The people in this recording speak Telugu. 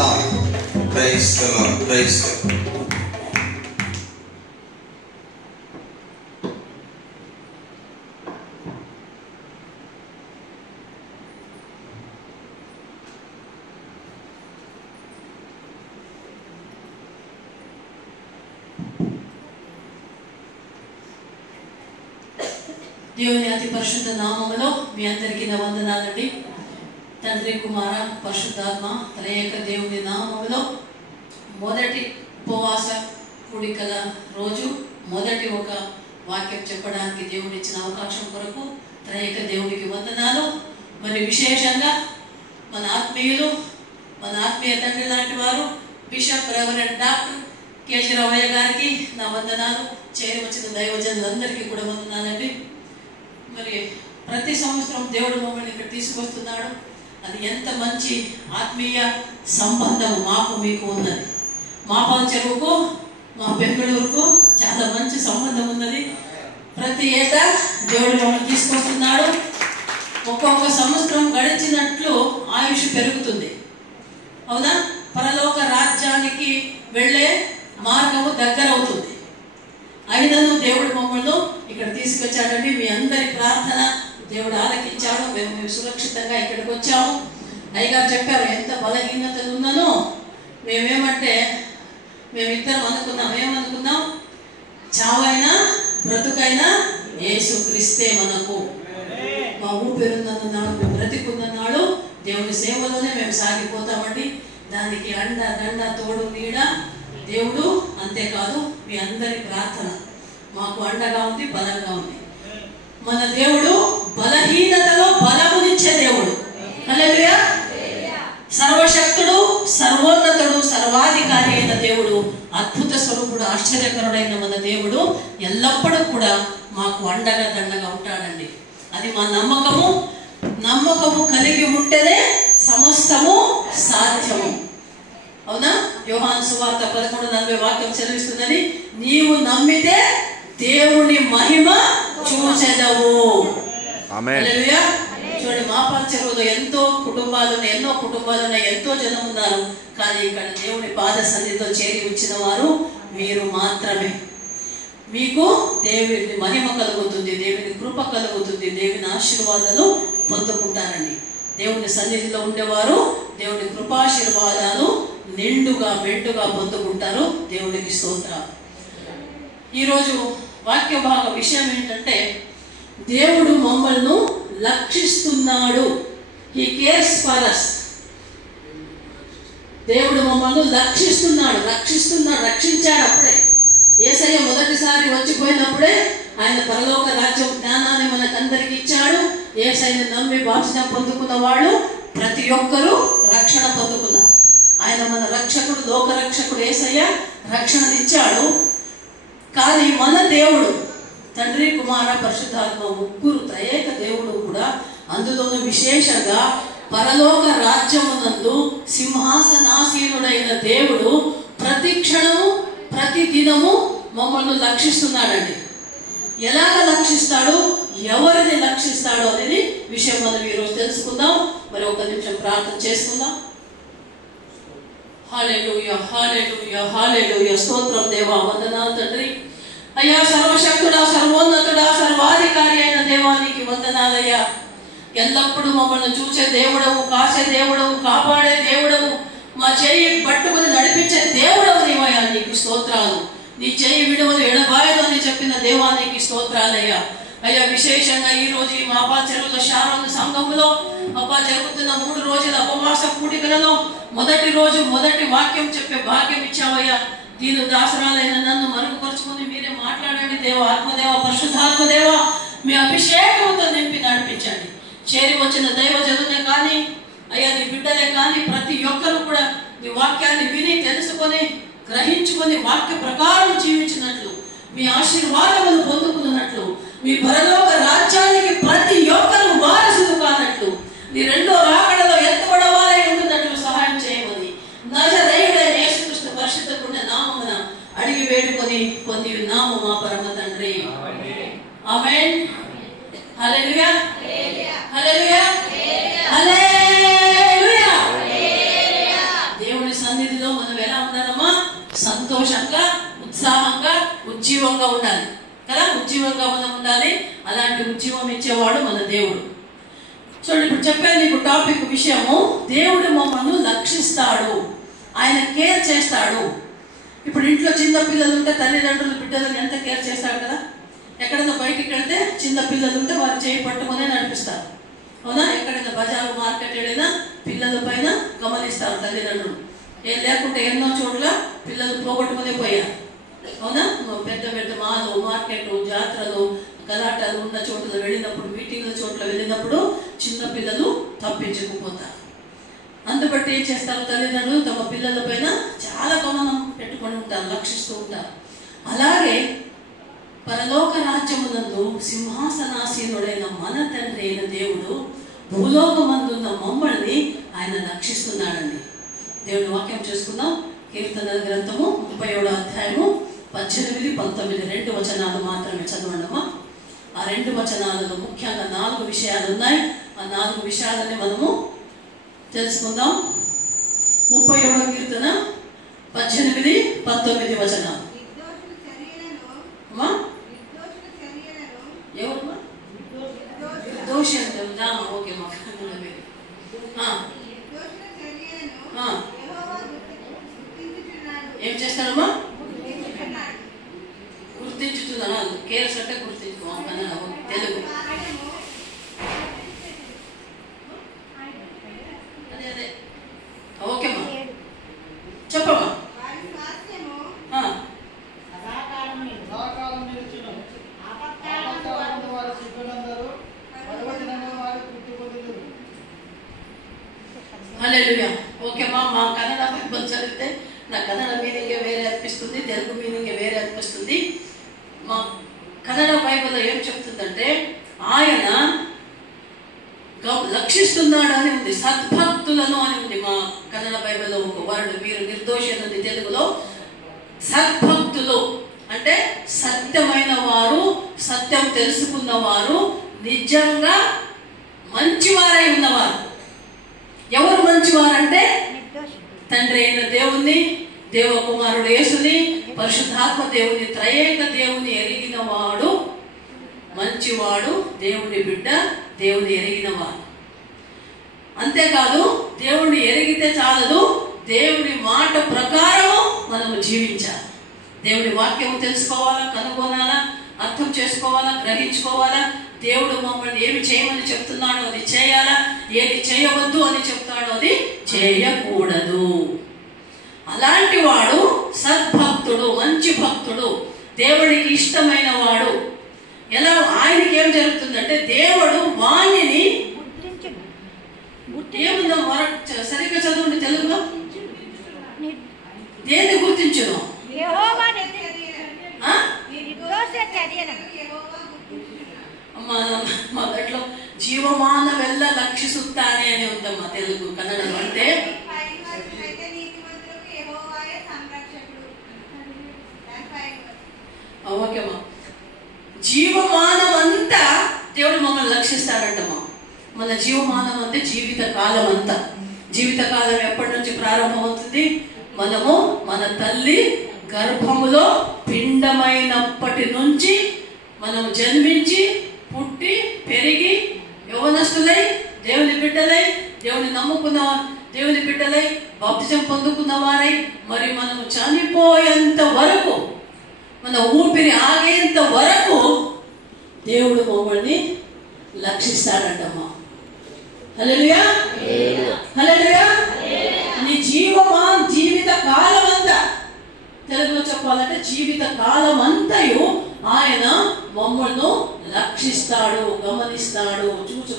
God. Praise the Lord. Praise the Lord. దేవుని అతి పరిశుద్ధ నామములో మీ అందరికీ నా వందనాలండి. తండ్రి, కుమార, పరిశుద్ధాత్మ త్రయేక దేవుని నామములో మొదటి ఉపవాస కూడికల రోజు మొదటి ఒక వాక్యం చెప్పడానికి దేవుడు ఇచ్చిన అవకాశం కొరకు త్రయేక దేవునికి వందనాలు. మరి విశేషంగా మన ఆత్మీయులు, మన ఆత్మీయ తండ్రి లాంటి వారు బిషప్ రెవరెండ్ డాక్టర్ కేజీ రావయ్య గారికి నా వందనాలు. చేరి వచ్చిన దైవజనులందరికీ కూడా వందనాలండి. మరి ప్రతి సంవత్సరం దేవుడు మమ్మల్ని ఇక్కడ తీసుకొస్తున్నాడు. అది ఎంత మంచి ఆత్మీయ సంబంధం మాకు మీకు ఉన్నది. మాపాల చెరువుకు మా బెంగళూరుకు చాలా మంచి సంబంధం ఉన్నది. ప్రతి ఏటా దేవుడు మమ్మల్ని తీసుకొస్తున్నాడు. ఒక్కొక్క సంవత్సరం గడిచినట్లు ఆయుష్ పెరుగుతుంది. అవునా? పరలోక రాజ్యానికి వెళ్ళే మార్గము దగ్గర అవుతుంది. అయినను దేవుడు మమ్మల్ని ఇక్కడ తీసుకొచ్చాడండి. మీ అందరి ప్రార్థన దేవుడు ఆలకించాడు. మేము సురక్షితంగా ఇక్కడికి వచ్చాము. అయ్యగారు చెప్పారు ఎంత బలహీనతలు ఉన్నానో. మేమేమంటే మేమిద్దరం అనుకున్నాం, ఏమనుకున్నాం? చావైనా బ్రతుకైనా యేసు క్రీస్తే మనకు. మా ఊపిరున్నన్నాడు, మేము బ్రతికున్నన్నాడు. దేవుని సేవలోనే మేము సాగిపోతామండి. దానికి అండ దండ తోడు నీడ దేవుడు. అంతేకాదు మీ అందరి ప్రార్థన మాకు అండగా ఉంది, బలంగా ఉంది. మన దేవుడు బలహీనతలో బలమునిచ్చే దేవుడు. హల్లెలూయా. సర్వశక్తుడు, సర్వోన్నతుడు, సర్వాధికారి అయిన దేవుడు, అద్భుత స్వరూపుడు, ఆశ్చర్యకరుడైన మన దేవుడు ఎల్లప్పుడూ కూడా మాకు అండగా దండగా ఉంటాడండి. అది మా నమ్మకము. నమ్మకము కలిగి ఉంటేనే సమస్తము సాధ్యము. అవునా? యోహాను సువార్త 11:40 వాక్యం చదివిస్తున్నది, నీవు నమ్మితే దేవుని మహిమ చూచెదవు. హల్లెలూయా. చూడండి, మాపాల చెరువులో ఎన్నో కుటుంబాలు ఉన్నాయి, ఎంతో జనం ఉన్నారు. కానీ ఇక్కడ దేవుని పాద సన్నిధిలో చేరి వచ్చిన వారు మీరు మాత్రమే. మీకు దేవుని మహిమ కలుగుతుంది, దేవుని కృప కలుగుతుంది, దేవుని ఆశీర్వాదాలు పొందుకుంటారండి. దేవుని సన్నిధిలో ఉండేవారు దేవుని కృపాశీర్వాదాలు నిండుగా మెండుగా పొందుకుంటారు. దేవునికి స్తోత్రం. ఈరోజు వాక్య భాగ విషయం ఏంటంటే, దేవుడు మమ్మల్ని లక్షిస్తున్నాడు. He cares for us. దేవుడు మమ్మల్ని రక్షించాడు. అప్పుడే యేసయ్య మొదటిసారి వచ్చిపోయినప్పుడే ఆయన పరలోక రాజ్యం జ్ఞానాన్ని మనకందరికి ఇచ్చాడు. యేసయ్యను నమ్మి బాప్తిసం పొందుకున్న వాళ్ళు ప్రతి ఒక్కరూ రక్షణ పొందుకున్నారు. ఆయన మన రక్షకుడు, లోక రక్షకుడు. యేసయ్య రక్షణనిచ్చాడు. కానీ మన దేవుడు తండ్రి, కుమార, పరిశుద్ధాత్మ ముగ్గురు త్రయేక దేవుడు కూడా అందులోనూ విశేషంగా పరలోక రాజ్యమునందు సింహాసనాసీనుడైన దేవుడు ప్రతి క్షణము ప్రతి దినము మమ్మల్ని లక్షిస్తున్నాడండి. ఎలాగ లక్షిస్తాడు, ఎవరిని లక్షిస్తాడు అనేది విషయం మనం ఈరోజు తెలుసుకుందాం. మరి ఒక నిమిషం ప్రార్థన చేసుకుందాం. హల్లెలూయా, హల్లెలూయా, హల్లెలూయా. స్తోత్రం దేవా, వందనాలు తండ్రి. అయ్యా, సర్వశక్తుడా, సర్వోన్నతుడా, సర్వాధికారి అయిన దేవానికి వందనాలయ్యా. ఎల్లప్పుడూ మమ్మల్ని చూసే దేవుడవు, కాసే దేవుడవు, కాపాడే దేవుడవు, మా చేయి పట్టుకుని నడిపించే దేవుడవు నీవయ్యా. నీకు స్తోత్రాలు. నీ చేయి విడువలు ఎడబాయదు అని చెప్పిన దేవానికి స్తోత్రాలయ్యా. అయ్యా, విశేషంగా ఈ రోజు ఈ మాపాల చెరువుల శారోన్ సంఘములో అబ్బా జరుగుతున్న 3 రోజుల ఉపవాస కూడికలలో మొదటి రోజు మొదటి వాక్యం చెప్పే భాగ్యం ఇచ్చావయ్యా. దీని దాసరాలైన నన్ను మరుగుపరుచుకుని మీరే మాట్లాడండి దేవా. ఆత్మదేవ, పరిశుద్ధాత్మదేవ, మీ అభిషేకంతో నింపి నడిపించండి. చేరి వచ్చిన దైవజనులే కానీ అయ్యా, నీ బిడ్డలే కానీ ప్రతి ఒక్కరు కూడా నీ వాక్యాన్ని విని తెలుసుకొని గ్రహించుకొని వాక్య ప్రకారం జీవించినట్లు, మీ ఆశీర్వాదములు పొందుకున్నట్లు, మీ పరలోక రాజ్యానికి ప్రతి ఒక్కరు వారసులు కానట్లు, నీ రెండో రాకడలో ఎత్తబడవాలై ఉంటున్నట్లు సహాయం చేయమని నజరేయుడైన యేసుక్రీస్తు పరిశుద్ధ పుణ్య నామమున అడిగి వేడుకొని పొంది ఉన్నాము మా పరమ తండ్రి. ఆమేన్. హల్లెలూయా, హల్లెలూయా, హల్లెలూయా. దేవుని సంతోషంగా, ఉత్సాహంగా, ఉజ్జీవంగా ఉండాలి కదా. ఉజ్జీవంగా మనం ఉండాలి. అలాంటి ఉజ్జీవం ఇచ్చేవాడు మన దేవుడు. చూడండి, ఇప్పుడు చెప్పాను నీకు టాపిక్ విషయము. దేవుడు మమ్మల్ని లక్షిస్తాడు, ఆయన కేర్ చేస్తాడు. ఇప్పుడు ఇంట్లో చిన్న పిల్లలు ఉంటే తల్లిదండ్రులు బిడ్డలను ఎంత కేర్ చేస్తాడు కదా. ఎక్కడైనా బయటికి వెళ్తే చిన్న పిల్లలు ఉంటే వారు చేయి పట్టుకునే నడిపిస్తారు, అవునా. ఎక్కడైనా బజారు మార్కెట్ వెళ్ళినా పిల్లల పైన గమనిస్తారు తల్లిదండ్రులు. ఏం లేకుంటే ఎన్నో చోట్ల పిల్లలు పోగొట్టుకునే పోయారు, అవునా. పెద్ద పెద్ద మాలు, మార్కెట్, జాతరలు, గలాటాలు ఉన్న చోట్ల వెళ్ళినప్పుడు, మీటింగ్ల చోట్ల వెళ్ళినప్పుడు చిన్న పిల్లలు తప్పించుకుపోతారు. అందుబట్టి ఏం చేస్తారు తల్లిదండ్రులు తమ పిల్లల పైన చాలా గమనం పెట్టుకొని ఉంటారు, లక్షిస్తూ ఉంటారు. అలాగే పరలోక రాజ్యమునందు సింహాసనాసీనుడైన మన తండ్రి అయిన దేవుడు భూలోకమందున్న మమ్మల్ని ఆయన రక్షిస్తున్నాడండి. దేవుని వాక్యం చేసుకుందాం. కీర్తనల గ్రంథము 37వ అధ్యాయము 18, 19 2 వచనాలు మాత్రమే చదవండమ్మా. ఆ 2 వచనాలలో ముఖ్యంగా 4 విషయాలు ఉన్నాయి. ఆ 4 విషయాలని మనము తెలుసుకుందాం. 37వ కీర్తన 18, 19 వచనాలు. ఎవరమ్మా? దోషి అంటే ఓకే మా ఏం చేస్తాడమ్మా? గుర్తించుతున్నా. కేర్స్ అంటే గుర్తించుకో తెలుగు. అదే అదే ఓకేమ్మా, చెప్పమ్మా. హల్లెలూయా. ఓకేమ్మా. మా కన్నడ బైబిల్ చదివితే నా కన్నడ మీనింగే వేరే అనిపిస్తుంది, తెలుగు మీనింగే వేరే అనిపిస్తుంది. మా కన్నడ బైబిల్లో ఏం చెప్తుందంటే ఆయన లక్షిస్తున్నాడు అని ఉంది, సద్భక్తులను అని ఉంది. మా కన్నడ బైబిల్లో ఒక వర్డ్, మీరు నిర్దోషి అని ఉంది తెలుగులో. సద్భక్తులు అంటే సత్యమైన వారు, సత్యం తెలుసుకున్న వారు, నిజంగా మంచివారై ఉన్నవారు. ఎవరు మంచివారంటే తండ్రి అయిన దేవుణ్ణి, దేవకుమారుడు యేసుని, పరిశుద్ధాత్మ దేవుని, త్రయేక దేవుని ఎరిగిన వాడు మంచివాడు, దేవుని బిడ్డ, దేవుని ఎరిగినవాడు. అంతేకాదు దేవుణ్ణి ఎరిగితే చాలదు, దేవుని మాట ప్రకారము మనము జీవించాలి. దేవుని వాక్యము తెలుసుకోవాలా, కనుగొనాలా, అర్థం చేసుకోవాలా, గ్రహించుకోవాలా. దేవుడు మమ్మల్ని ఏమి చేయమని చెప్తున్నాడో అది చేయాలా, ఏది చేయవద్దు అని చెప్తాడో అది చేయకూడదు. అలాంటి వాడు సద్భక్తుడు, మంచి భక్తుడు, దేవుడికి ఇష్టమైన వాడు. ఎలా ఆయనకి ఏం జరుగుతుందంటే దేవుడు వాణిని ఏముందో సరిగ్గా చదవండి తెలుగులో. దేన్ని గుర్తించును? మా దాంట్లో జీవమాన వెళ్ళ లక్షిಸುತ್ತಾನೆ అని ఉందమ్మా తెలుగు. కన్నడం అంటే ఓకేమ్మా, జీవమానం అంతా దేవుడు మమ్మల్ని లక్షిస్తాడంటమ్మా. మన జీవమానం అంటే జీవిత కాలం అంతా. జీవిత కాలం ఎప్పటి నుంచి ప్రారంభమవుతుంది? మనము మన తల్లి గర్భములో పిండమైనప్పటి నుంచి మనం జన్మించి, పుట్టి, పెరిగి, యవ్వనస్తులై, దేవుని బిడ్డలై, దేవుని నమ్ముకున్న దేవుని బిడ్డలై, బాప్తిజం పొందుకున్న వారై, మరి మనము చనిపోయేంత వరకు, మన ఊపిరి ఆగేంత వరకు దేవుడు మమ్మల్ని లక్షిస్తాడంటమ్మా. హల్లెలూయా, హల్లెలూయా. నీ జీవిత కాలం అంతా, తెలుగులో చెప్పాలంటే జీవిత కాలం అంతయు ఆయన మమ్మల్ని రక్షిస్తాడు, గమనిస్తాడు, చూసు